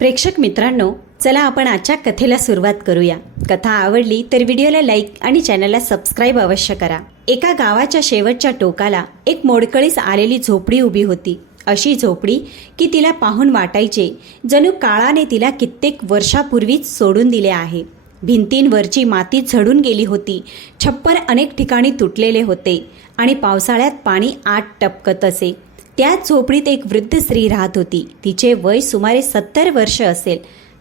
प्रेक्षक मित्रांनो, चला आपण आजच्या कथेला सुरुवात करूया। कथा आवडली तर व्हिडिओला लाईक आणि चॅनलला सबस्क्राईब अवश्य करा। एका गावाच्या शेवटच्या टोकाला एक मोडकळीस आलेली झोपडी उभी होती। अशी झोपडी की तिला पाहून वाटायचे जणू काळाने तिला कित्येक वर्षापूर्वीच सोडून दिले आहे। भिंतींवरची माती झडून गेली होती, छप्पर अनेक ठिकाणी तुटलेले होते आणि पावसाळ्यात पाणी आत टपकत असे। त्याच झोपडीत एक वृद्ध स्त्री राहत होती। तिचे वय सुमारे 70 वर्ष असेल।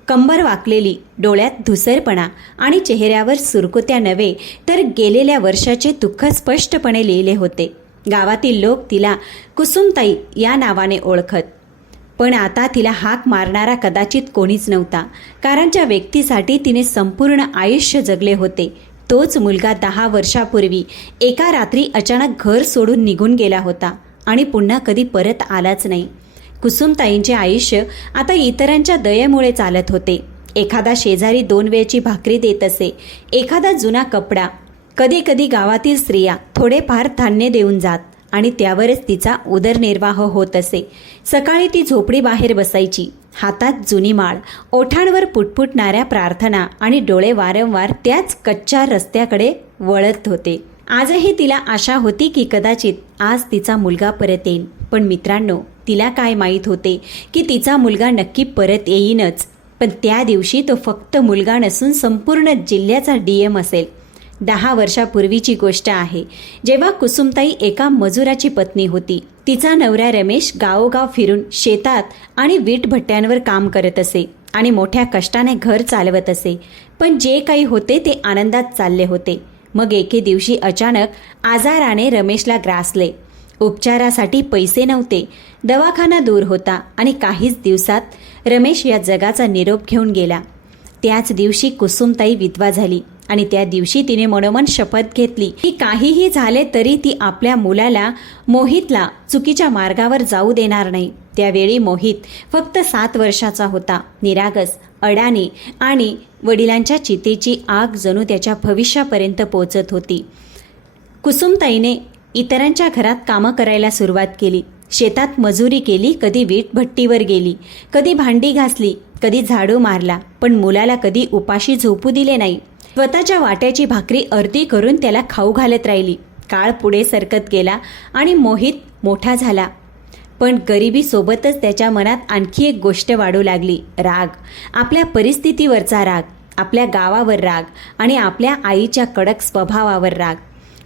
कंबर वाकलेली, डोळ्यात धुसरपणा आणि चेहऱ्यावर सुरकुत्या नव्हे तर गेलेल्या वर्षाचे दुःख स्पष्टपणे लिहिले होते। गावातील लोक तिला कुसुमताई या नावाने ओळखत, पण आता तिला हाक मारणारा कदाचित कोणीच नव्हता, कारण ज्या व्यक्तीसाठी तिने संपूर्ण आयुष्य जगले होते तोच मुलगा 10 वर्षापूर्वी एका रात्री अचानक घर सोडून निघून गेला होता आणि पुन्हा कधी परत आलाच नाही। कुसुमताईंचे आयुष्य आता इतरांच्या दयेमुळे चालत होते। एखादा शेजारी 2 वेळची भाकरी देत असे, एखादा जुना कपडा, कधी कधी गावातील स्त्रिया थोडेफार धान्य देऊन जात आणि त्यावरच तिचा उदरनिर्वाह होत असे। सकाळी ती झोपडी बाहेर बसायची, हातात जुनी माळ, ओठांवर पुटपुटणाऱ्या प्रार्थना आणि डोळे वारंवार त्याच कच्च्या रस्त्याकडे वळत होते। आजही तिला आशा होती की कदाचित आज तिचा मुलगा परत येईल, पण मित्रांनो, तिला काय माहीत होते की तिचा मुलगा नक्की परत येईनच, पण त्या दिवशी तो फक्त मुलगा नसून संपूर्ण जिल्ह्याचा डीएम असेल। 10 वर्षापूर्वीची गोष्ट आहे, जेव्हा कुसुमताई एका मजुराची पत्नी होती। तिचा नवरा रमेश गावोगाव फिरून शेतात आणि वीटभट्ट्यांवर काम करत असे आणि मोठ्या कष्टाने घर चालवत असे, पण जे काही होते ते आनंदात चालले होते। मग एके दिवशी अचानक आजाराने रमेशला ग्रासले। उपचारासाठी पैसे नव्हते, दवाखाना दूर होता आणि काहीच दिवसात रमेश या जगाचा निरोप घेऊन गेला। त्याच दिवशी कुसुमताई विधवा झाली आणि त्या दिवशी तिने मनोमन शपथ घेतली की काहीही झाले तरी ती आपल्या मुलाला, मोहितला, चुकीच्या मार्गावर जाऊ देणार नाही। त्यावेळी मोहित फक्त 7 वर्षाचा होता, निरागस, अडाणी आणि वडिलांच्या चितेची आग जणू त्याच्या भविष्यापर्यंत पोहोचत होती। कुसुमताईने इतरांच्या घरात कामं करायला सुरुवात केली। शेतात मजुरी केली, कधी वीटभट्टीवर गेली, कधी भांडी घासली, कधी झाडू मारला, पण मुलाला कधी उपाशी झोपू दिले नाही। स्वतःच्या वाट्याची भाकरी अर्धी करून त्याला खाऊ घालत राहिली। काळ पुढे सरकत गेला आणि मोहित मोठा झाला, पण गरिबीसोबतच त्याच्या मनात आणखी एक गोष्ट वाढू लागली, राग। आपल्या परिस्थितीवरचा राग, आपल्या गावावर राग आणि आपल्या आईच्या कडक स्वभावावर राग।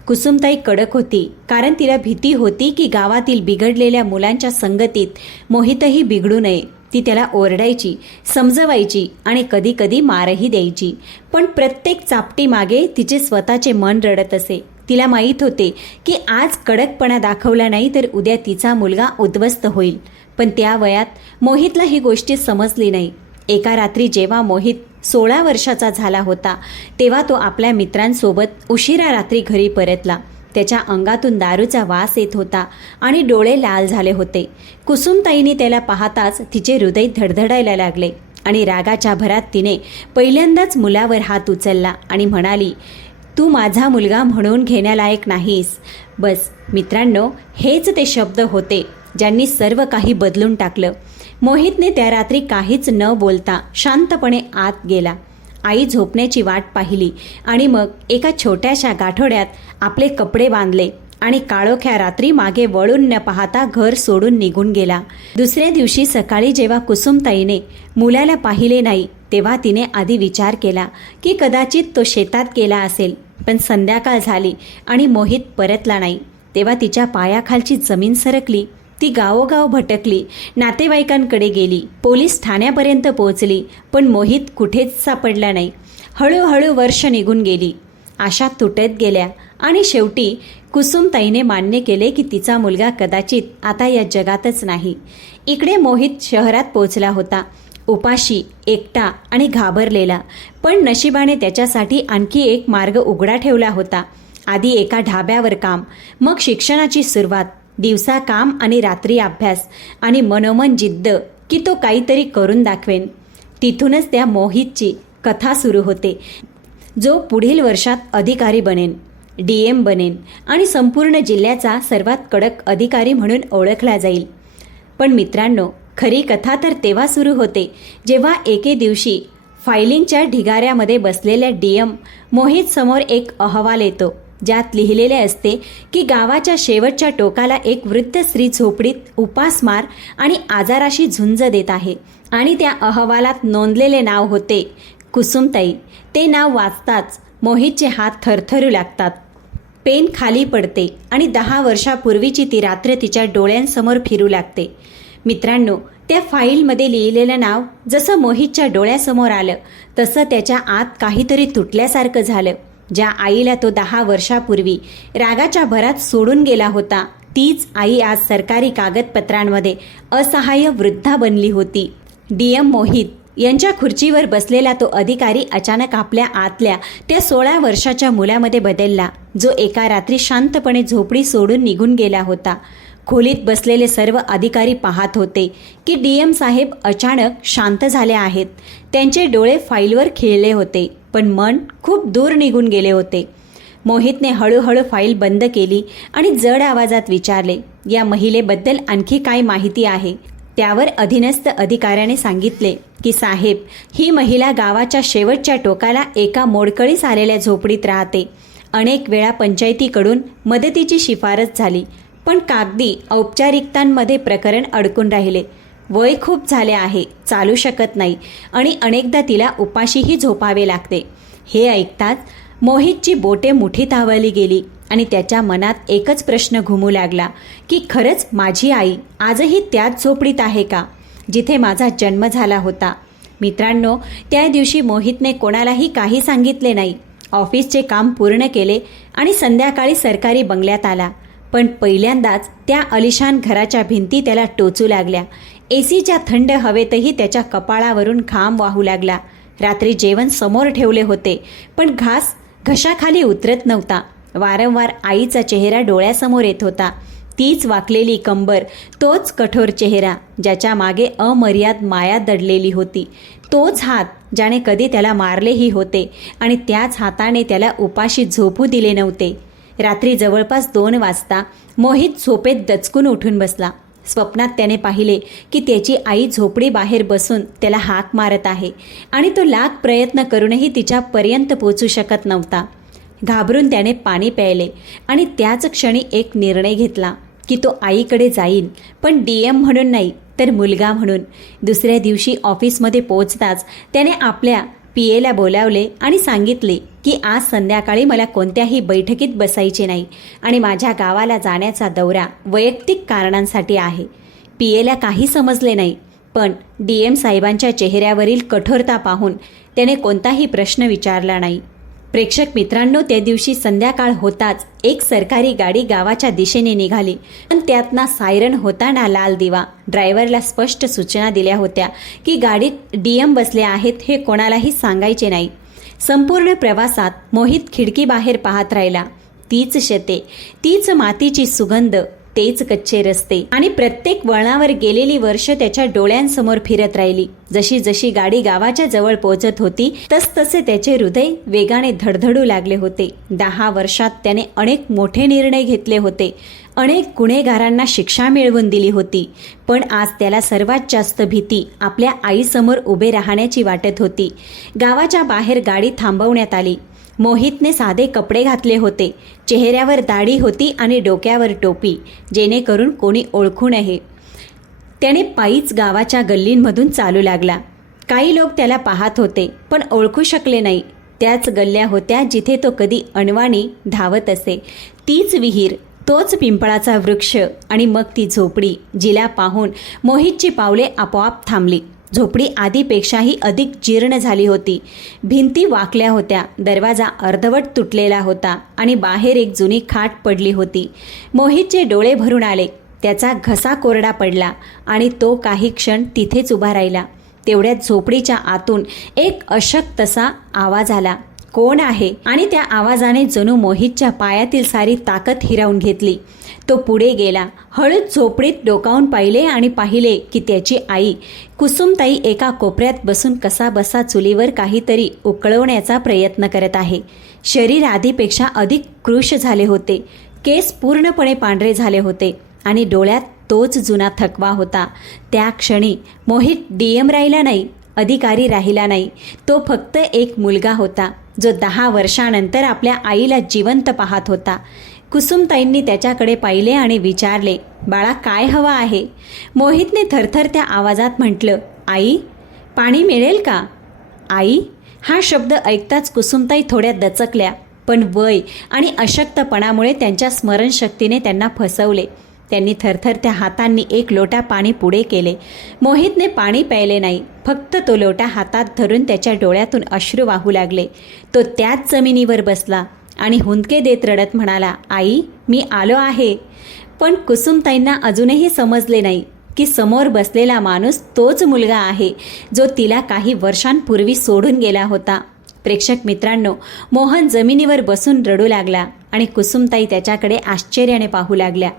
कुसुमताई कडक होती कारण तिला भीती होती की गावातील बिघडलेल्या मुलांच्या संगतीत मोहितही बिघडू नये। ती त्याला ओरडायची, समजवायची आणि कधी कधी मारही द्यायची, पण प्रत्येक चापटी मागे तिचे स्वतःचे मन रडत असे। तिला माहीत होते की आज कडकपणा दाखवला नाही तर उद्या तिचा मुलगा उद्ध्वस्त होईल, पण त्या वयात मोहितला ही गोष्ट समजली नाही। एका रात्री जेव्हा मोहित 16 वर्षाचा झाला होता तेव्हा तो आपल्या मित्रांसोबत उशिरा रात्री घरी परतला। त्याच्या अंगातून दारूचा वास येत होता आणि डोळे लाल झाले होते। कुसुमताईने त्याला पाहताच तिचे हृदय धडधडायला लागले आणि रागाच्या भरात तिने पहिल्यांदाच मुलावर हात उचलला आणि म्हणाली, तू माझा मुलगा म्हणून घेण्यालायक नाहीस। बस मित्रांनो, हेच ते शब्द होते ज्यांनी सर्व काही बदलून टाकलं। मोहितने त्या रात्री काहीच न बोलता शांतपणे आत गेला। आई झोपण्याची वाट पाहिली आणि मग एका छोट्याशा गाठोड्यात आपले कपडे बांधले आणि काळोख्या रात्री मागे वळून न पाहता घर सोडून निघून गेला। दुसऱ्या दिवशी सकाळी जेव्हा कुसुमताईने मुलाला पाहिले नाही तेव्हा तिने आधी विचार केला की कदाचित तो शेतात गेला असेल, पण संध्याकाळ झाली आणि मोहित परतला नाही। तेव्हा तिच्या पायाखालची जमीन सरकली। ती गावोगाव भटकली, नातेवाईकांकडे गेली, पोलीस ठाण्यापर्यंत पोहोचली, पण मोहित कुठेच सापडला नाही। हळूहळू वर्ष निघून गेली, आशा तुटत गेल्या आणि शेवटी कुसुमताईने मान्य केले की तिचा मुलगा कदाचित आता या जगातच नाही। इकडे मोहित शहरात पोहोचला होता, उपाशी, एकटा आणि घाबरलेला, पण नशिबाने त्याच्यासाठी आणखी एक मार्ग उघडा ठेवला होता। आधी एका ढाब्यावर काम, मग शिक्षणाची सुरुवात, दिवसा काम आणि रात्री अभ्यास आणि मनोमन जिद्द की तो काहीतरी करून दाखवेन। तिथूनच त्या मोहितची कथा सुरू होते, जो पुढील वर्षात अधिकारी बनेन, डीएम बनेन आणि संपूर्ण जिल्ह्याचा सर्वात कडक अधिकारी म्हणून ओळखला जाईल। पण मित्रांनो, खरी कथा तर तेव्हा सुरू होते जेव्हा एके दिवशी फायलिंगच्या ढिगाऱ्यामध्ये बसलेल्या DM मोहित समोर एक अहवाल येतो, ज्यात लिहिलेले असते की गावाच्या शेवटच्या टोकाला एक वृद्ध स्त्री झोपडीत उपासमार आणि आजाराशी झुंज देत आहे. आणि त्या अहवालात नोंदलेले नाव होते कुसुमताई. ते नाव वाचताच मोहितचे हात थरथरू लागतात. पेन खाली पडते आणि 10 वर्षापूर्वीची ती रात्र तिच्या डोळ्यांसमोर फिरू लागते. मित्रांनो, त्या फाईलमध्ये लिहिलेलं नाव जसं मोहितच्या डोळ्यासमोर आलं तसं त्याच्या आत काहीतरी तुटल्यासारखं झालं. ज्या आईला तो 10 वर्षापूर्वी रागाच्या भरात सोडून गेला होता, तीच आई आज सरकारी कागदपत्रांमध्ये असहाय्य वृद्धा बनली होती. DM मोहित यांच्या खुर्चीवर बसलेला तो अधिकारी अचानक आपल्या आतल्या त्या 16 वर्षाच्या मुलामध्ये बदलला, जो एका रात्री शांतपणे झोपडी सोडून निघून गेला होता. खोलीत बसलेले सर्व अधिकारी पाहत होते की DM साहेब अचानक शांत झाले आहेत. त्यांचे डोळे फाईलवर खिळले होते, पण मन खूप दूर निघून गेले होते. मोहितने हळूहळू फाईल बंद केली आणि जड आवाजात विचारले, या महिलेबद्दल आणखी काय माहिती आहे? त्यावर अधीनस्थ अधिकाऱ्याने सांगितले की साहेब, ही महिला गावाच्या शेवटच्या टोकाला एका मोडकळीस आलेल्या झोपडीत राहते. अनेक वेळा पंचायतीकडून मदतीची शिफारस झाली, पण कागदी औपचारिकतांमध्ये प्रकरण अडकून राहिले. वय खूप झाले आहे, चालू शकत नाही आणि अनेकदा तिला उपाशीही झोपावे लागते. हे ऐकताच मोहितची बोटे मुठीत आवळली गेली आणि त्याच्या मनात एकच प्रश्न घुमू लागला की खरंच माझी आई आजही त्याच झोपडीत आहे का, जिथे माझा जन्म झाला होता? मित्रांनो, त्या दिवशी मोहितने कोणालाही काही सांगितले नाही. ऑफिसचे काम पूर्ण केले आणि संध्याकाळी सरकारी बंगल्यात आला. पण पहिल्यांदाच त्या अलिशान घराच्या भिंती त्याला टोचू लागल्या. ACच्या थंड हवेतही त्याच्या कपाळावरून घाम वाहू लागला. रात्री जेवण समोर ठेवले होते, पण घास घशाखाली उतरत नव्हता. वारंवार आईचा चेहरा डोळ्यासमोर येत होता. तीच वाकलेली कंबर, तोच कठोर चेहरा ज्याच्या मागे अमर्याद माया दडलेली होती. तोच हात ज्याने कधी त्याला मारलेही होते आणि त्याच हाताने त्याला उपाशी झोपू दिले नव्हते. रात्री जवळपास 2 वाजता मोहित झोपेत दचकून उठून बसला. स्वप्नात त्याने पाहिले की त्याची आई झोपडी बाहेर बसून त्याला हाक मारत आहे आणि तो लाख प्रयत्न करूनही तिच्यापर्यंत पोचू शकत नव्हता. घाबरून त्याने पाणी प्यायले आणि त्याच क्षणी एक निर्णय घेतला की तो आईकडे जाईल, पण DM म्हणून नाही, तर मुलगा म्हणून. दुसऱ्या दिवशी ऑफिसमध्ये पोहोचताच त्याने आपल्या PAला बोलावले आणि सांगितले की आज संध्याकाळी मला कोणत्याही बैठकीत बसायचे नाही आणि माझ्या गावाला जाण्याचा दौरा वैयक्तिक कारणांसाठी आहे. PAला काही समजले नाही, पण DM साहेबांच्या चेहऱ्यावरील कठोरता पाहून त्याने कोणताही प्रश्न विचारला नाही. प्रेक्षक मित्रांनो, त्या दिवशी संध्याकाळ होताच एक सरकारी गाडी गावाच्या दिशेने निघाली, पण त्यात ना सायरन होता ना लाल दिवा. ड्रायव्हरला स्पष्ट सूचना दिल्या होत्या की गाडीत DM बसले आहेत हे कोणालाही सांगायचे नाही. संपूर्ण प्रवासात मोहित खिडकीबाहेर पाहत राहिला. तीच शेते, तीच मातीची सुगंध, तेच कच्चे रस्ते आणि प्रत्येक वळणावर गेलेली वर्ष त्याच्या डोळ्यांसमोर फिरत राहिली. जशी जशी गाडी गावाच्या जवळ पोहोचत होती तसतसे त्याचे हृदय वेगाने धडधडू लागले होते. 10 वर्षात त्याने अनेक मोठे निर्णय घेतले होते, अनेक गुन्हेगारांना शिक्षा मिळवून दिली होती, पण आज त्याला सर्वात जास्त भीती आपल्या आईसमोर उभे राहण्याची वाटत होती. गावाच्या बाहेर गाडी थांबवण्यात आली. मोहितने साधे कपडे घातले होते, चेहऱ्यावर दाढी होती आणि डोक्यावर टोपी, जेणेकरून कोणी ओळखू नये. त्याने पायीच गावाच्या गल्लींमधून चालू लागला. काही लोक त्याला पाहत होते, पण ओळखू शकले नाही. त्याच गल्ल्या होत्या जिथे तो कधी अनवाणी धावत असे. तीच विहीर, तोच पिंपळाचा वृक्ष आणि मग ती झोपडी, जिला पाहून मोहितची पावले आपोआप थांबली. झोपडी आधीपेक्षाही अधिक जीर्ण झाली होती. भिंती वाकल्या होत्या, दरवाजा अर्धवट तुटलेला होता आणि बाहेर एक जुनी खाट पडली होती. मोहितचे डोळे भरून आले. त्याचा घसा कोरडा पडला आणि तो काही क्षण तिथेच उभा राहिला. तेवढ्यात झोपडीच्या आतून एक अशक्तसा आवाज आला, कोण आहे? आणि त्या आवाजाने जणू मोहितच्या पायातील सारी ताकद हिरावून घेतली. तो पुढे गेला. हळूच झोपडीत डोकावून पाहिले आणि पाहिले की त्याची आई कुसुमताई एका कोपऱ्यात बसून कसाबसा चुलीवर काहीतरी उकळवण्याचा प्रयत्न करत आहे. शरीर आधीपेक्षा अधिक कृश झाले होते. केस पूर्णपणे पांढरे झाले होते आणि डोळ्यात तोच जुना थकवा होता. त्या क्षणी मोहित डीएम राहिला नाही, अधिकारी राहिला नाही. तो फक्त एक मुलगा होता जो 10 वर्षानंतर आपल्या आईला जिवंत पाहत होता. कुसुमताईंनी त्याच्याकडे पाहिले आणि विचारले, बाळा काय हवं आहे? मोहितने थरथरत्या आवाजात म्हटलं, आई, पाणी मिळेल का? आई हा शब्द ऐकताच कुसुमताई थोड्या दचकल्या, पण वय आणि अशक्तपणामुळे त्यांच्या स्मरणशक्तीने त्यांना फसवले. त्यांनी थरथरत्या हातांनी एक लोटा पाणी पुढे केले. मोहितने पाणी प्यायले नाही, फक्त तो लोटा हातात धरून त्याच्या डोळ्यातून अश्रू वाहू लागले. तो त्याच जमिनीवर बसला आणि हुंदके देत रडत म्हणाला, आई, मी आलो आहे. पण कुसुमताईंना अजूनही समजले नाही की समोर बसलेला माणूस तोच मुलगा आहे जो तिला काही वर्षांपूर्वी सोडून गेला होता. प्रेक्षक मित्रांनो, मोहन जमिनीवर बसून रडू लागला आणि कुसुमताई त्याच्याकडे आश्चर्याने पाहू लागल्या.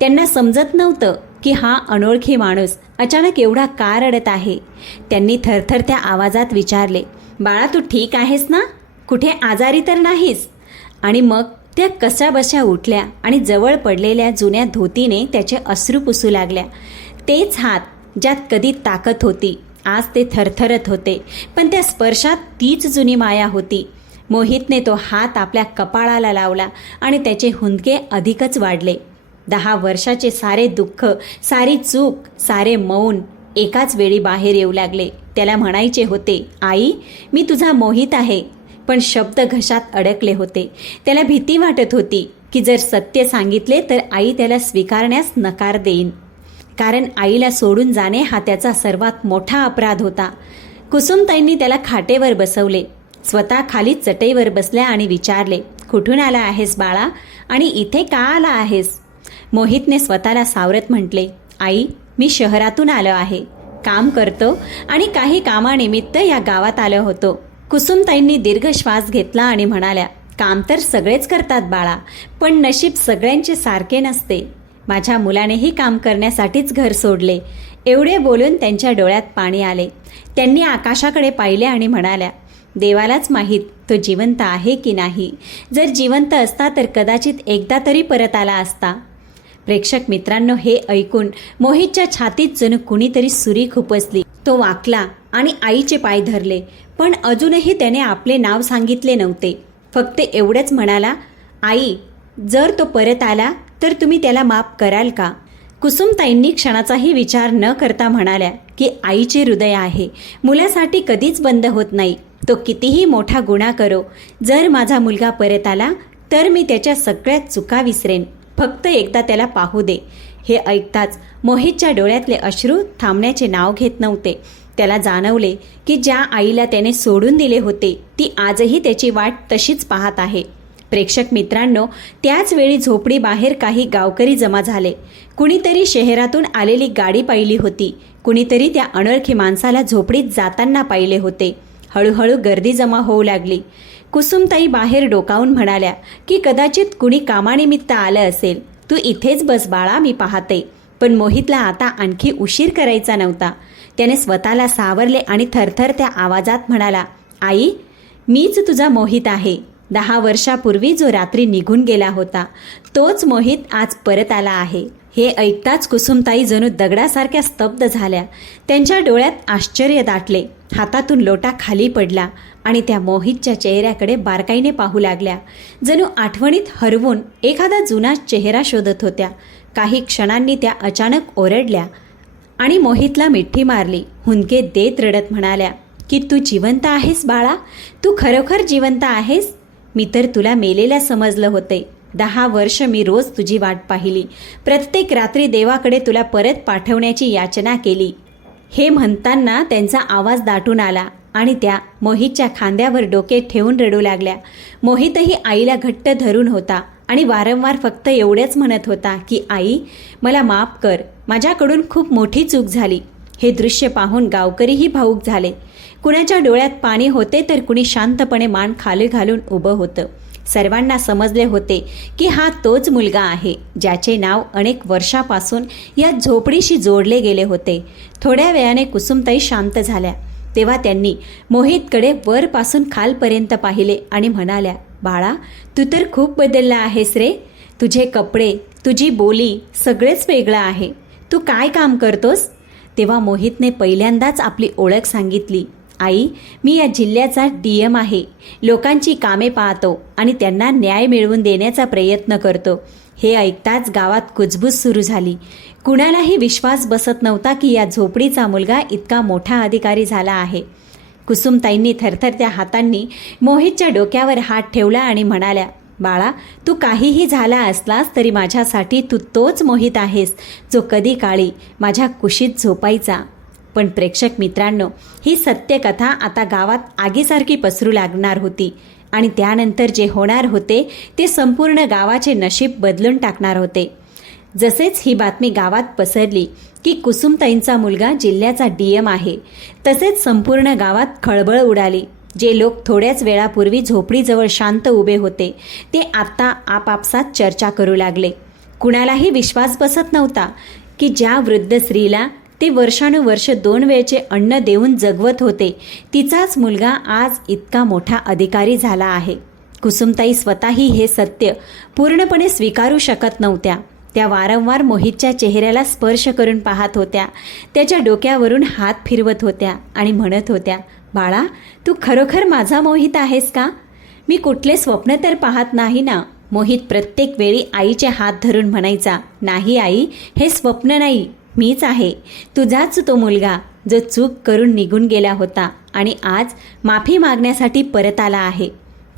त्यांना समजत नव्हतं की हा अनोळखी माणूस अचानक एवढा का रडत आहे. त्यांनी थरथरत्या आवाजात विचारले, बाळा तू ठीक आहेस ना? कुठे आजारी तर नाहीस? आणि मग त्या कशाबशा उठल्या आणि जवळ पडलेल्या जुन्या धोतीने त्याचे अश्रू पुसू लागल्या. तेच हात ज्यात कधी ताकद होती, आज ते थरथरत होते, पण त्या स्पर्शात तीच जुनी माया होती. मोहितने तो हात आपल्या कपाळाला लावला आणि त्याचे हुंदके अधिकच वाढले. 10 वर्षाचे सारे दुःख, सारी चूक, सारे मौन एकाच वेळी बाहेर येऊ लागले. त्याला म्हणायचे होते, आई, मी तुझा मोहित आहे, पण शब्द घशात अडकले होते. त्याला भीती वाटत होती की जर सत्य सांगितले तर आई त्याला स्वीकारण्यास नकार देईन, कारण आईला सोडून जाणे हा त्याचा सर्वात मोठा अपराध होता. कुसुमताईंनी त्याला खाटेवर बसवले. स्वतः खाली चटईवर बसल्या आणि विचारले, कुठून आला आहेस बाळा आणि इथे का आला आहेस? मोहितने स्वतःला सावरत म्हटले, आई, मी शहरातून आलो आहे, काम करतो आणि काही कामानिमित्त या गावात आलो होतो. कुसुमताईंनी दीर्घ श्वास घेतला आणि म्हणाल्या, काम तर सगळेच करतात बाळा, पण नशीब सगळ्यांचे सारखे नसते. माझ्या मुलानेही काम करण्यासाठीच घर सोडले. एवढे बोलून त्यांच्या डोळ्यात पाणी आले. त्यांनी आकाशाकडे पाहिले आणि म्हणाल्या, देवालाच माहीत तो जिवंत आहे की नाही. जर जिवंत असता तर कदाचित एकदा तरी परत आला असता. प्रेक्षक मित्रांनो, हे ऐकून मोहितच्या छातीत जणू कुणीतरी सुरी खुपसली. तो वाकला आणि आईचे पाय धरले, पण अजूनही त्याने आपले नाव सांगितले नव्हते. फक्त एवढंच म्हणाला, आई, जर तो परत आला तर तुम्ही त्याला माफ कराल का? कुसुमताईंनी क्षणाचाही विचार न करता म्हणाल्या की आईचे हृदय आहे, मुलासाठी कधीच बंद होत नाही. तो कितीही मोठा गुन्हा करो, जर माझा मुलगा परत आला तर मी त्याच्या सगळ्या चुका विसरेन. फक्त एकदा त्याला पाहू दे. हे ऐकताच मोहितच्या डोळ्यातले अश्रू थांबण्याचे नाव घेत नव्हते. त्याला जाणवले की ज्या आईला त्याने सोडून दिले होते ती आजही त्याची वाट तशीच पाहत आहे. प्रेक्षक मित्रांनो, त्याच वेळी झोपडी बाहेर काही गावकरी जमा झाले. कुणीतरी शहरातून आलेली गाडी पाहिली होती. कुणीतरी त्या अनोळखी माणसाला झोपडीत जाताना पाहिले होते. हळूहळू गर्दी जमा होऊ लागली. कुसुमताई बाहेर डोकावून म्हणाल्या की कदाचित कुणी कामानिमित्त आलं असेल. तू इथेच बस बाळा, मी पाहते. पण मोहितला आता आणखी उशीर करायचा नव्हता. त्याने स्वतःला सावरले आणि थरथरत्या आवाजात म्हणाला, आई, मीच तुझा मोहित आहे. 10 वर्षापूर्वी जो रात्री निघून गेला होता तोच मोहित आज परत आला आहे. हे ऐकताच कुसुमताई जणू दगडासारख्या स्तब्ध झाल्या. त्यांच्या डोळ्यात आश्चर्य दाटले. हातातून लोटा खाली पडला आणि त्या मोहितच्या चेहऱ्याकडे बारकाईने पाहू लागल्या. जणू आठवणीत हरवून एखादा जुना चेहरा शोधत होत्या. काही क्षणांनी त्या अचानक ओरडल्या आणि मोहितला मिठी मारली. हुंदके देत रडत म्हणाल्या की तू जिवंत आहेस बाळा, तू खरोखर जिवंत आहेस. मी तर तुला मेलेल्या समजलं होते. 10 वर्ष मी रोज तुझी वाट पाहिली. प्रत्येक रात्री देवाकडे तुला परत पाठवण्याची याचना केली. हे म्हणताना त्यांचा आवाज दाटून आला आणि त्या मोहितच्या खांद्यावर डोके ठेवून रडू लागल्या. मोहितही आईला घट्ट धरून होता आणि वारंवार फक्त एवढेच म्हणत होता की आई, मला माफ कर, माझ्याकडून खूप मोठी चूक झाली. हे दृश्य पाहून गावकरीही भावूक झाले. कुणाच्या डोळ्यात पाणी होते तर कुणी शांतपणे मान खाली घालून उभं होतं. सर्वांना समजले होते की हा तोच मुलगा आहे ज्याचे नाव अनेक वर्षापासून या झोपडीशी जोडले गेले होते. थोड्या वेळाने कुसुमताई शांत झाल्या. तेव्हा त्यांनी मोहितकडे वरपासून खालपर्यंत पाहिले आणि म्हणाल्या, बाळा, तू तर खूप बदलला आहेस रे. तुझे कपडे, तुझी बोली सगळेच वेगळं आहे. तू काय काम करतोस? तेव्हा मोहितने पहिल्यांदाच आपली ओळख सांगितली. आई, मी या जिल्ह्याचा DM आहे. लोकांची कामे पाहतो आणि त्यांना न्याय मिळवून देण्याचा प्रयत्न करतो. हे ऐकताच गावात कुजबूज सुरू झाली. कुणालाही विश्वास बसत नव्हता की या झोपडीचा मुलगा इतका मोठा अधिकारी झाला आहे. कुसुमताईंनी थरथरत्या हातांनी मोहितच्या डोक्यावर हात ठेवला आणि म्हणाल्या, बाळा, तू काहीही झाला असलास तरी माझ्यासाठी तू तोच मोहित आहेस जो कधी काळी माझ्या कुशीत झोपायचा. पण प्रेक्षक मित्रांनो, ही सत्यकथा आता गावात आगीसारखी पसरू लागणार होती आणि त्यानंतर जे होणार होते ते संपूर्ण गावाचे नशीब बदलून टाकणार होते. जसेच ही बातमी गावात पसरली की कुसुमताईंचा मुलगा जिल्ह्याचा DM आहे, तसेच संपूर्ण गावात खळबळ उडाली. जे लोक थोड्याच वेळापूर्वी झोपडीजवळ शांत उभे होते ते आता आपापसात चर्चा करू लागले. कुणालाही विश्वास बसत नव्हता की ज्या वृद्ध स्त्रीला ते वर्षानुवर्ष 2 वेळचे अन्न देऊन जगवत होते, तिचाच मुलगा आज इतका मोठा अधिकारी झाला आहे. कुसुमताई स्वतःही हे सत्य पूर्णपणे स्वीकारू शकत नव्हत्या. त्या वारंवार मोहितच्या चेहऱ्याला स्पर्श करून पाहत होत्या, त्याच्या डोक्यावरून हात फिरवत होत्या आणि म्हणत होत्या, बाळा, तू खरोखर माझा मोहित आहेस का? मी कुठले स्वप्न तर पाहत नाही ना. मोहित प्रत्येक वेळी आईचे हात धरून म्हणायचा, नाही आई, हे स्वप्न नाही, मीच आहे, तुझाच तो मुलगा जो चूक करून निघून गेला होता आणि आज माफी मागण्यासाठी परत आला आहे.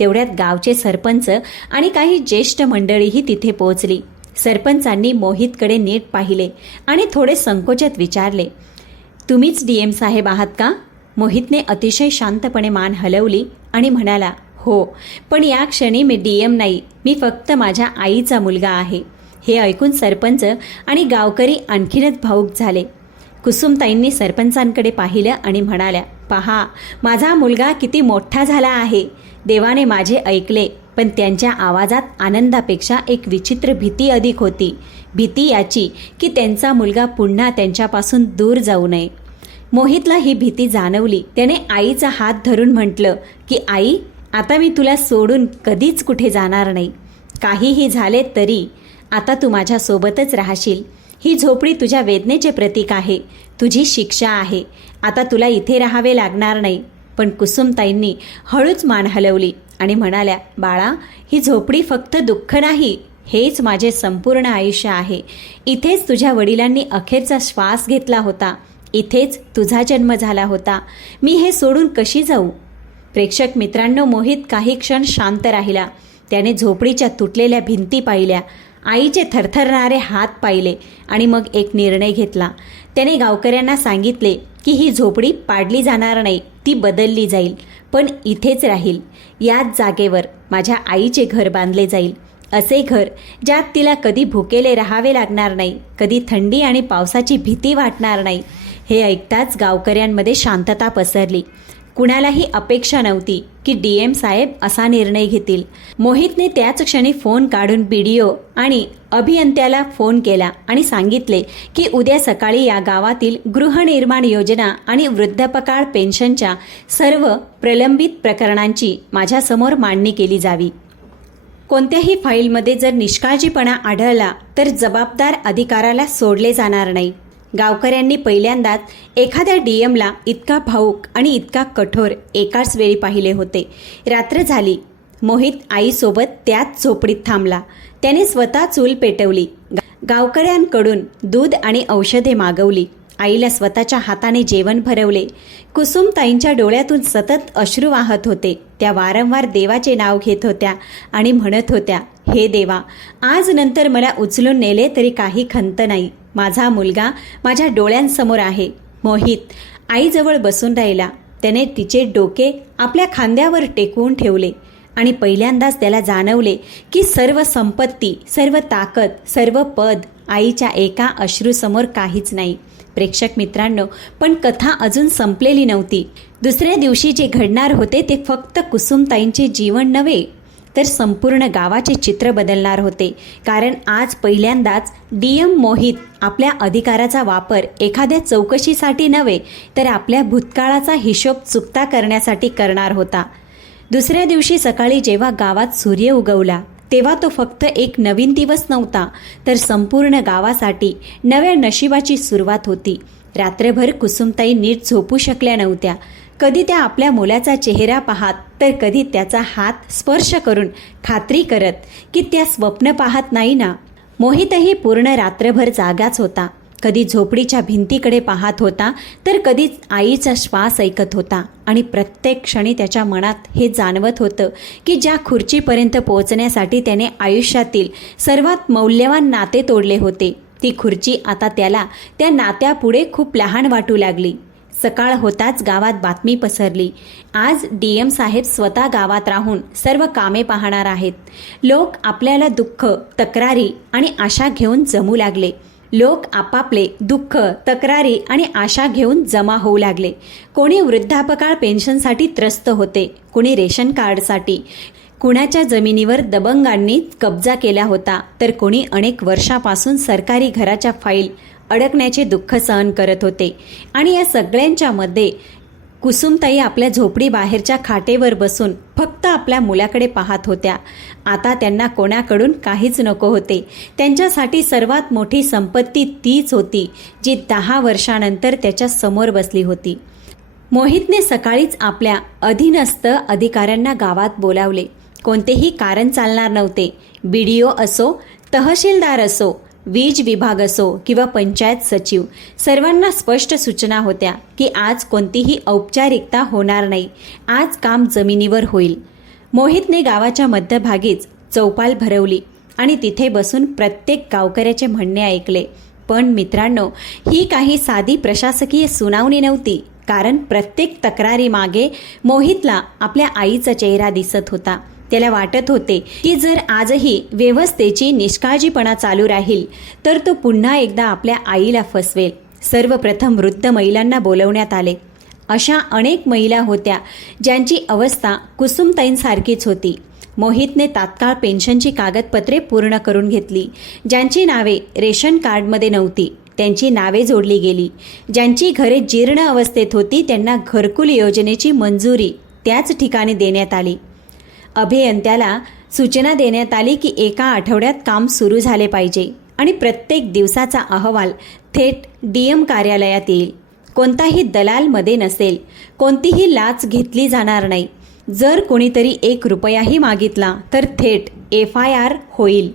तेवढ्यात गावचे सरपंच आणि काही ज्येष्ठ मंडळीही तिथे पोहोचली. सरपंचांनी मोहितकडे नीट पाहिले आणि थोडे संकोचात विचारले, तुम्हीच DM साहेब आहात का? मोहितने अतिशय शांतपणे मान हलवली आणि म्हणाला, हो, पण या क्षणी मी DM नाही, मी फक्त माझ्या आईचा मुलगा आहे. हे ऐकून सरपंच आणि गावकरी आणखीनच भावूक झाले. कुसुमताईंनी सरपंचांकडे पाहिलं आणि म्हणाल्या, पहा, माझा मुलगा किती मोठा झाला आहे. देवाने माझे ऐकले. पण त्यांच्या आवाजात आनंदापेक्षा एक विचित्र भीती अधिक होती. भीती याची की त्यांचा मुलगा पुन्हा त्यांच्यापासून दूर जाऊ नये. मोहितला ही भीती जाणवली. त्याने आईचा हात धरून म्हटलं की आई, आता मी तुला सोडून कधीच कुठे जाणार नाही. काहीही झाले तरी आता तू माझ्यासोबतच राहशील. ही झोपडी तुझ्या वेदनेचे प्रतीक आहे, तुझी शिक्षा आहे. आता तुला इथे राहावे लागणार नाही. पण कुसुमताईंनी हळूच मान हलवली आणि म्हणाल्या, बाळा, ही झोपडी फक्त दुःख नाही, हेच माझे संपूर्ण आयुष्य आहे. इथेच तुझ्या वडिलांनी अखेरचा श्वास घेतला होता, इथेच तुझा जन्म झाला होता. मी हे सोडून कशी जाऊ? प्रेक्षक मित्रांनो, मोहित काही क्षण शांत राहिला. त्याने झोपडीच्या तुटलेल्या भिंती पाहिल्या, आईचे थरथरणारे हात पाहिले आणि मग एक निर्णय घेतला. त्याने गावकऱ्यांना सांगितले की ही झोपडी पाडली जाणार नाही, ती बदलली जाईल, पण इथेच राहील. याच जागेवर माझ्या आईचे घर बांधले जाईल. असे घर ज्यात तिला कधी भुकेले राहावे लागणार नाही, कधी थंडी आणि पावसाची भीती वाटणार नाही. हे ऐकताच गावकऱ्यांमध्ये शांतता पसरली. कुणालाही अपेक्षा नव्हती की DM साहेब असा निर्णय घेतील. मोहितने त्याच क्षणी फोन काढून BDO आणि अभियंत्याला फोन केला आणि सांगितले की उद्या सकाळी या गावातील गृहनिर्माण योजना आणि वृद्धापकाळ पेन्शनच्या सर्व प्रलंबित प्रकरणांची माझ्यासमोर मांडणी केली जावी. कोणत्याही फाईलमध्ये जर निष्काळजीपणा आढळला तर जबाबदार अधिकाऱ्याला सोडले जाणार नाही. गावकऱ्यांनी पहिल्यांदाच एखाद्या DMला इतका भावूक आणि इतका कठोर एकाच वेळी पाहिले होते. रात्र झाली. मोहित आईसोबत त्याच झोपडीत थांबला. त्याने स्वतः चूल पेटवली. गावकऱ्यांकडून दूध आणि औषधे मागवली. आईला स्वतःच्या हाताने जेवण भरवले. कुसुमताईंच्या डोळ्यातून सतत अश्रू वाहत होते. त्या वारंवार देवाचे नाव घेत होत्या आणि म्हणत होत्या, हे देवा, आज नंतर मला उचलून नेले तरी काही खंत नाही. माझा मुलगा माझ्या डोळ्यांसमोर आहे. मोहित आईजवळ बसून राहिला. त्याने तिचे डोके आपल्या खांद्यावर टेकवून ठेवले आणि पहिल्यांदाच त्याला जाणवले की सर्व संपत्ती, सर्व ताकद, सर्व पद आईच्या एका अश्रूसमोर काहीच नाही. प्रेक्षक मित्रांनो, पण कथा अजून संपलेली नव्हती. दुसऱ्या दिवशी जे घडणार होते ते फक्त कुसुमताईंचे जीवन नव्हे तर संपूर्ण गावाचे चित्र बदलणार होते. कारण आज पहिल्यांदाच DM मोहित आपल्या अधिकाराचा वापर एखाद्या चौकशीसाठी नव्हे तर आपल्या भूतकाळाचा हिशोब चुकता करण्यासाठी करणार होता. दुसऱ्या दिवशी सकाळी जेव्हा गावात सूर्य उगवला तेव्हा तो फक्त एक नवीन दिवस नव्हता, तर संपूर्ण गावासाठी नव्या नशिबाची सुरुवात होती. रात्रभर कुसुमताई नीट झोपू शकल्या नव्हत्या. कधी त्या आपल्या मुलाचा चेहरा पाहत, तर कधी त्याचा हात स्पर्श करून खात्री करत की त्या स्वप्न पाहत नाही ना. मोहितही पूर्ण रात्रभर जागाच होता. कधी झोपडीच्या भिंतीकडे पाहत होता, तर कधी आईचा श्वास ऐकत होता. आणि प्रत्येक क्षणी त्याच्या मनात हे जाणवत होतं की ज्या खुर्चीपर्यंत पोहोचण्यासाठी त्याने आयुष्यातील सर्वात मौल्यवान नाते तोडले होते, ती खुर्ची आता त्याला त्या नात्यापुढे खूप लहान वाटू लागली. सकाळ होताच गावात बातमी पसरली. आज DM साहेब स्वतः गावात राहून सर्व कामे पाहणार आहेत. लोक आपल्याला दुःख, तक्रारी आणि आशा घेऊन जमू लागले. लोक आपापले दुःख, तक्रारी आणि आशा घेऊन जमा होऊ लागले. कोणी वृद्धापकाळ पेन्शनसाठी त्रस्त होते, कोणी रेशन कार्डसाठी, कुणाच्या जमिनीवर दबंगांनी कब्जा केला होता, तर कोणी अनेक वर्षापासून सरकारी घराच्या फाईल अडकण्याचे दुःख सहन करत होते. आणि या सगळ्यांच्या मध्ये कुसुमताई आपल्या झोपडी बाहेरच्या खाटेवर बसून फक्त आपल्या मुलाकडे पाहत होत्या. आता त्यांना कोणाकडून काहीच नको होते. त्यांच्यासाठी सर्वात मोठी संपत्ती तीच होती, जी 10 वर्षानंतर त्याच्या समोर बसली होती. मोहितने सकाळीच आपल्या अधीनस्थ अधिकाऱ्यांना गावात बोलावले. कोणतेही कारण चालणार नव्हते. BDO असो, तहसीलदार असो, वीज विभाग असो किंवा पंचायत सचिव, सर्वांना स्पष्ट सूचना होत्या की आज कोणतीही औपचारिकता होणार नाही. आज काम जमिनीवर होईल. मोहितने गावाच्या मध्यभागीच चौपाल भरवली आणि तिथे बसून प्रत्येक गावकऱ्याचे म्हणणे ऐकले. पण मित्रांनो, ही काही साधी प्रशासकीय सुनावणी नव्हती, कारण प्रत्येक तक्रारी मागे मोहितला आपल्या आईचा चेहरा दिसत होता. त्याला वाटत होते की जर आजही व्यवस्थेची निष्काळजीपणा चालू राहील, तर तो पुन्हा एकदा आपल्या आईला फसवेल. सर्वप्रथम वृद्ध महिलांना बोलवण्यात आले. अशा अनेक महिला होत्या ज्यांची अवस्था कुसुमताईंसारखीच होती. मोहितने तात्काळ पेन्शनची कागदपत्रे पूर्ण करून घेतली. ज्यांची नावे रेशन कार्डमध्ये नव्हती, त्यांची नावे जोडली गेली. ज्यांची घरे जीर्ण अवस्थेत होती, त्यांना घरकुल योजनेची मंजुरी त्याच ठिकाणी देण्यात आली. अभियंत्याला सूचना देण्यात आली की एका आठवड्यात काम सुरू झाले पाहिजे आणि प्रत्येक दिवसाचा अहवाल थेट DM कार्यालयात येईल. कोणताही दलाल मध्ये नसेल, कोणतीही लाच घेतली जाणार नाही. जर कोणीतरी 1 रुपयाही मागितला तर थेट FIR होईल.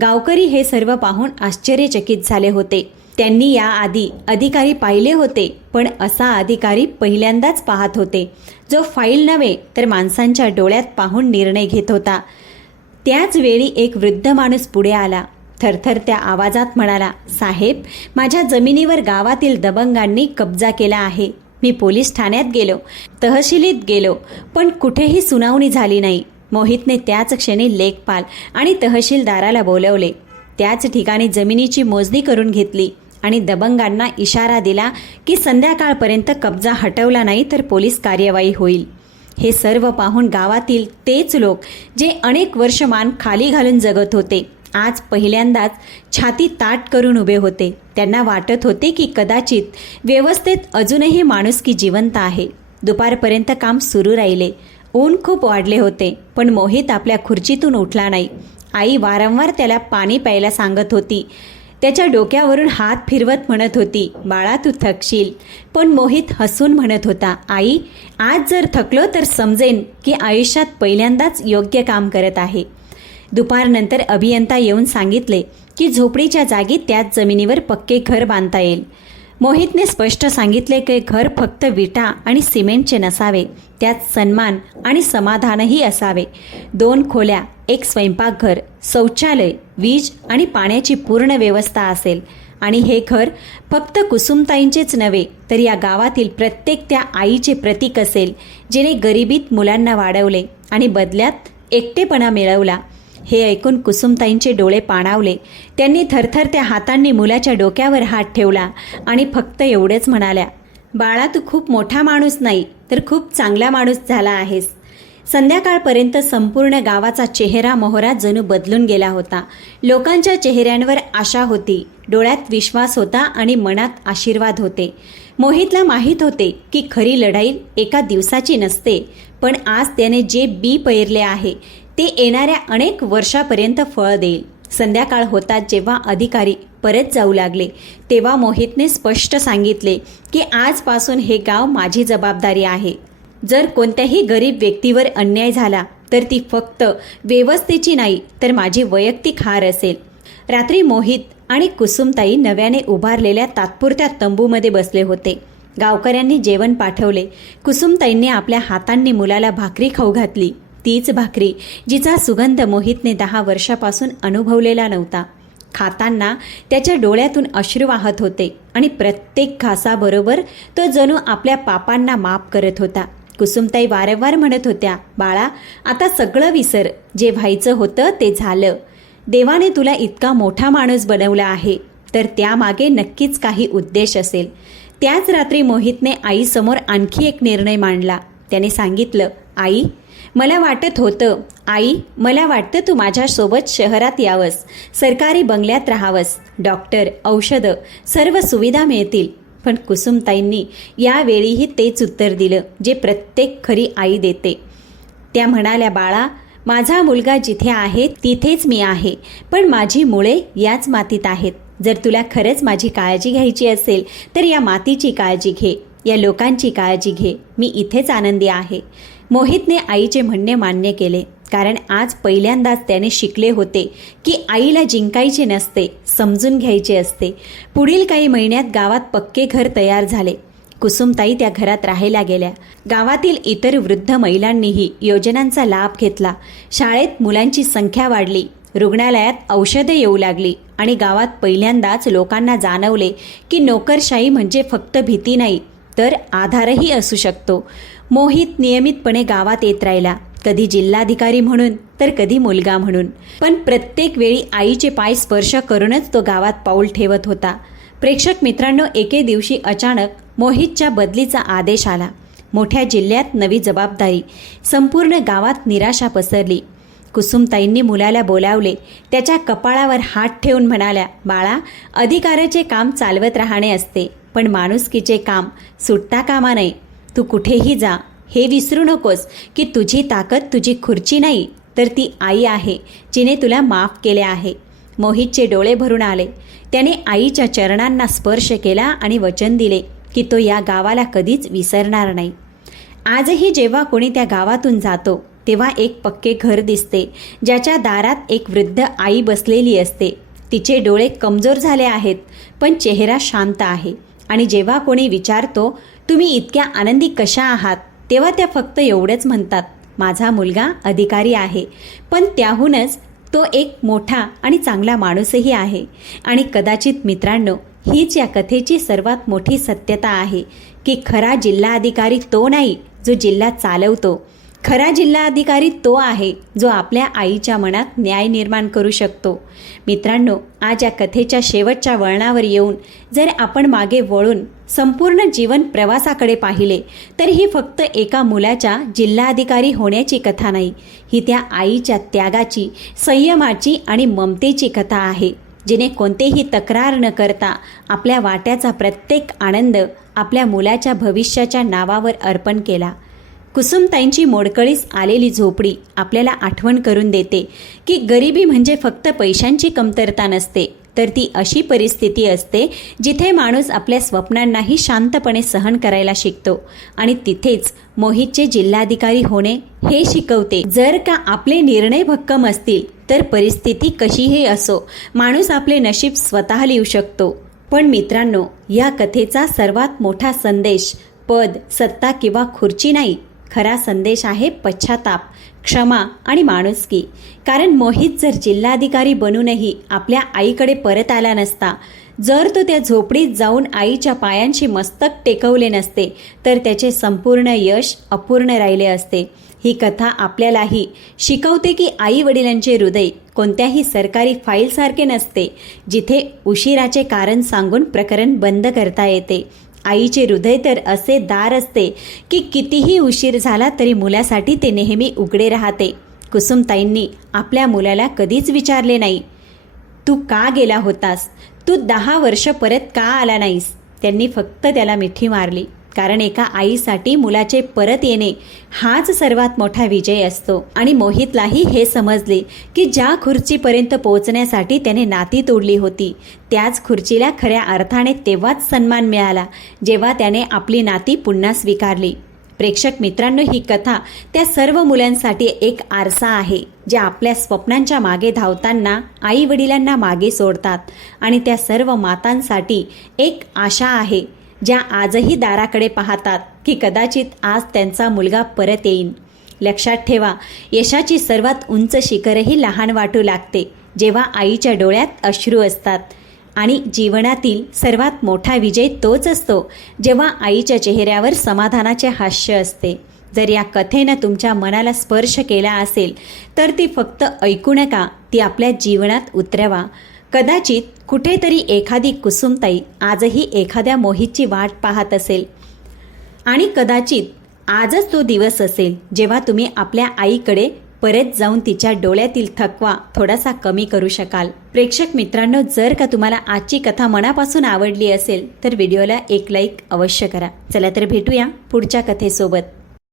गावकरी हे सर्व पाहून आश्चर्यचकित झाले होते. त्यांनी याआधी अधिकारी पाहिले होते, पण असा अधिकारी पहिल्यांदाच पाहत होते, जो फाईल नव्हे तर माणसांच्या डोळ्यात पाहून निर्णय घेत होता. त्याच वेळी एक वृद्ध माणूस पुढे आला. थरथरत्या आवाजात म्हणाला, साहेब, माझ्या जमिनीवर गावातील दबंगांनी कब्जा केला आहे. मी पोलीस ठाण्यात गेलो, तहसीलीत गेलो, पण कुठेही सुनावणी झाली नाही. मोहितने त्याच क्षणी लेखपाल आणि तहसीलदाराला बोलवले. त्याच ठिकाणी जमिनीची मोजणी करून घेतली आणि दबंगांना इशारा दिला की संध्याकाळपर्यंत कब्जा हटवला नाही तर पोलीस कार्यवाही होईल. हे सर्व पाहून गावातील तेच लोक जे अनेक वर्ष मान खाली घालून जगत होते, आज पहिल्यांदाच छाती ताट करून उभे होते. त्यांना वाटत होते की कदाचित व्यवस्थेत अजूनही माणुसकी जिवंत आहे. दुपारपर्यंत काम सुरू राहिले. ऊन खूप वाढले होते, पण मोहित आपल्या खुर्चीतून उठला नाही. आई वारंवार त्याला पाणी प्यायला सांगत होती. त्याच्या डोक्यावरून हात फिरवत म्हणत होती, बाळा, तू थकशील. पण मोहित हसून म्हणत होता, आई, आज जर थकलो तर समजेन की आयुष्यात पहिल्यांदाच योग्य काम करत आहे. दुपारनंतर अभियंता येऊन सांगितले की झोपडीच्या जागी त्याच जमिनीवर पक्के घर बांधता येईल. मोहितने स्पष्ट सांगितले की घर फक्त विटा आणि सिमेंटचे नसावे, त्यात सन्मान आणि समाधानही असावे. 2 खोल्या, 1 स्वयंपाकघर, शौचालय, वीज आणि पाण्याची पूर्ण व्यवस्था असेल. आणि हे घर फक्त कुसुमताईंचेच नव्हे, तर या गावातील प्रत्येक त्या आईचे प्रतीक असेल, जिने गरिबीत मुलांना वाढवले आणि बदल्यात एकटेपणा मिळवला. हे ऐकून कुसुमताईंचे डोळे पाणावले. त्यांनी थरथरत्या हातांनी मुलाच्या डोक्यावर हात ठेवला आणि फक्त एवढेच म्हणाल्या, बाळा, तू खूप मोठा माणूस नाही तर खूप चांगला माणूस झाला आहेस. संध्याकाळपर्यंत संपूर्ण गावाचा चेहरा मोहरा जणू बदलून गेला होता. लोकांच्या चेहऱ्यांवर आशा होती, डोळ्यात विश्वास होता आणि मनात आशीर्वाद होते. मोहितला माहीत होते की खरी लढाई एका दिवसाची नसते, पण आज त्याने जे बी पेरले आहे ते येणाऱ्या अनेक वर्षापर्यंत फळ देईल. संध्याकाळ होताच जेव्हा अधिकारी परत जाऊ लागले तेव्हा मोहितने स्पष्ट सांगितले की आजपासून हे गाव माझी जबाबदारी आहे. जर कोणत्याही गरीब व्यक्तीवर अन्याय झाला तर ती फक्त व्यवस्थेची नाही तर माझी वैयक्तिक हार असेल. रात्री मोहित आणि कुसुमताई नव्याने उभारलेल्या तात्पुरत्या तंबूमध्ये बसले होते. गावकऱ्यांनी जेवण पाठवले. कुसुमताईंनी आपल्या हातांनी मुलाला भाकरी खाऊ घातली, तीच भाकरी जिचा सुगंध मोहितने 10 वर्षापासून अनुभवलेला नव्हता. खाताना त्याच्या डोळ्यातून अश्रू वाहत होते आणि प्रत्येक घासाबरोबर तो जणू आपल्या पापांना माफ करत होता. कुसुमताई वारंवार म्हणत होत्या, बाळा आता सगळं विसर, जे व्हायचं होतं ते झालं. देवाने तुला इतका मोठा माणूस बनवला आहे तर त्यामागे नक्कीच काही उद्देश असेल. त्याच रात्री मोहितने आईसमोर आणखी एक निर्णय मांडला. त्याने सांगितलं, आई मला वाटतं तू माझ्यासोबत शहरात यावंस, सरकारी बंगल्यात राहावंस, डॉक्टर औषधं सर्व सुविधा मिळतील. पण कुसुमताईंनी यावेळीही तेच उत्तर दिलं जे प्रत्येक खरी आई देते. त्या म्हणाल्या, बाळा माझा मुलगा जिथे आहे तिथेच मी आहे, पण माझी मुळे याच मातीत आहेत. जर तुला खरंच माझी काळजी घ्यायची असेल तर या मातीची काळजी घे, या लोकांची काळजी घे. मी इथेच आनंदी आहे. मोहितने आईचे म्हणणे मान्य केले, कारण आज पहिल्यांदाच त्याने शिकले होते की आईला जिंकायचे नसते, समजून घ्यायचे असते. पुढील काही महिन्यात गावात पक्के घर तयार झाले. कुसुमताई त्या घरात राहायला गेल्या. गावातील इतर वृद्ध महिलांनीही योजनांचा लाभ घेतला. शाळेत मुलांची संख्या वाढली, रुग्णालयात औषधे येऊ लागली आणि गावात पहिल्यांदाच लोकांना जाणवले की नोकरशाही म्हणजे फक्त भीती नाही तर आधारही असू शकतो. मोहित नियमितपणे गावात येत राहिला, कधी जिल्हाधिकारी म्हणून तर कधी मुलगा म्हणून, पण प्रत्येक वेळी आईचे पाय स्पर्श करूनच तो गावात पाऊल ठेवत होता. प्रेक्षक मित्रांनो, एके दिवशी अचानक मोहितच्या बदलीचा आदेश आला. मोठ्या जिल्ह्यात नवी जबाबदारी, संपूर्ण गावात निराशा पसरली. कुसुमताईंनी मुलाला बोलावले. त्याच्या कपाळावर हात ठेवून म्हणाल्या, बाळा अधिकाराचे काम चालवत राहणे असते, पण माणुसकीचे काम सुटता कामा नये. तू कुठेही जा, हे विसरू नकोस की तुझी ताकद तुझी खुर्ची नाही तर ती आई आहे जिने तुला माफ केले आहे. मोहितचे डोळे भरून आले. त्याने आईच्या चरणांना स्पर्श केला आणि वचन दिले की तो या गावाला कधीच विसरणार नाही. आजही जेव्हा कोणी त्या गावातून जातो तेव्हा एक पक्के घर दिसते, ज्याच्या दारात एक वृद्ध आई बसलेली असते. तिचे डोळे कमजोर झाले आहेत पण चेहरा शांत आहे. आणि जेव्हा कोणी विचारतो तुम्ही इतक्या आनंदी कशा आहात, तेव्हा त्या फक्त एवढंच म्हणतात, माझा मुलगा अधिकारी आहे, पण त्याहूनच तो एक मोठा आणि चांगला माणूसही आहे. आणि कदाचित मित्रांनो, हीच या कथेची सर्वात मोठी सत्यता आहे की खरा जिल्हाधिकारी तो नाही जो जिल्हा चालवतो. खरा जिल्हाधिकारी तो आहे जो आपल्या आईच्या मनात न्याय निर्माण करू शकतो. मित्रांनो, आज या कथेच्या शेवटच्या वळणावर येऊन जर आपण मागे वळून संपूर्ण जीवन प्रवासाकडे पाहिले तर ही फक्त एका मुलाच्या जिल्हाधिकारी होण्याची कथा नाही, ही त्या आईच्या त्यागाची, संयमाची आणि ममतेची कथा आहे, जिने कोणतेही तक्रार न करता आपल्या वाट्याचा प्रत्येक आनंद आपल्या मुलाच्या भविष्याच्या नावावर अर्पण केला. कुसुमताईंची मोडकळीस आलेली झोपडी आपल्याला आठवण करून देते की गरिबी म्हणजे फक्त पैशांची कमतरता नसते, तर ती अशी परिस्थिती असते जिथे माणूस आपल्या स्वप्नांनाही शांतपणे सहन करायला शिकतो. आणि तिथेच मोहितचे जिल्हाधिकारी होणे हे शिकवते, जर का आपले निर्णय भक्कम असतील तर परिस्थिती कशीही असो, माणूस आपले नशीब स्वतः लिहू शकतो. पण मित्रांनो, या कथेचा सर्वात मोठा संदेश पद, सत्ता किंवा खुर्ची नाही. खरा संदेश आहे पश्चाताप, क्षमा आणि माणुसकी. कारण मोहित जर जिल्हाधिकारी बनूनही आपल्या आईकडे परत आला नसता, जर तो त्या झोपडीत जाऊन आईच्या पायांशी मस्तक टेकवले नसते, तर त्याचे संपूर्ण यश अपूर्ण राहिले असते. ही कथा आपल्यालाही शिकवते की आई वडिलांचे हृदय कोणत्याही सरकारी फाईलसारखे नसते, जिथे उशिराचे कारण सांगून प्रकरण बंद करता येते. आईचे हृदय तर असे दार असते की कितीही उशीर झाला तरी मुलासाठी ते नेहमी उघडे राहते. कुसुमताईंनी आपल्या मुलाला कधीच विचारले नाही, तू का गेला होतास, तू 10 वर्ष परत का आला नाहीस, त्यांनी फक्त त्याला मिठी मारली, कारण एका आईसाठी मुलाचे परत येणे हाच सर्वात मोठा विजय असतो. आणि मोहितलाही हे समजले की ज्या खुर्चीपर्यंत पोहोचण्यासाठी त्याने नाती तोडली होती, त्याच खुर्चीला खऱ्या अर्थाने तेव्हाच सन्मान मिळाला जेव्हा त्याने आपली नाती पुन्हा स्वीकारली. प्रेक्षक मित्रांनो, ही कथा त्या सर्व मुलांसाठी एक आरसा आहे, जे आपल्या स्वप्नांच्या मागे धावताना आई वडिलांना मागे सोडतात. आणि त्या सर्व मातांसाठी एक आशा आहे, ज्या आजही दाराकडे पाहतात की कदाचित आज त्यांचा मुलगा परत येईन. लक्षात ठेवा, यशाची सर्वात उंच शिखरही लहान वाटू लागते जेव्हा आईच्या डोळ्यात अश्रू असतात. आणि जीवनातील सर्वात मोठा विजय तोच असतो जेव्हा आईच्या चेहऱ्यावर समाधानाचे हास्य असते. जर या कथेनं तुमच्या मनाला स्पर्श केला असेल तर ती फक्त ऐकू नका, ती आपल्या जीवनात उतरवा. कदाचित कुठेतरी एखादी कुसुमताई आजही एखाद्या मोहितची वाट पाहत असेल, आणि कदाचित आजच तो दिवस असेल जेव्हा तुम्ही आपल्या आईकडे परत जाऊन तिच्या डोळ्यातील थकवा थोडासा कमी करू शकाल. प्रेक्षक मित्रांनो, जर का तुम्हाला आजची कथा मनापासून आवडली असेल तर व्हिडिओला एक लाईक अवश्य करा. चला तर भेटूया पुढच्या कथेसोबत.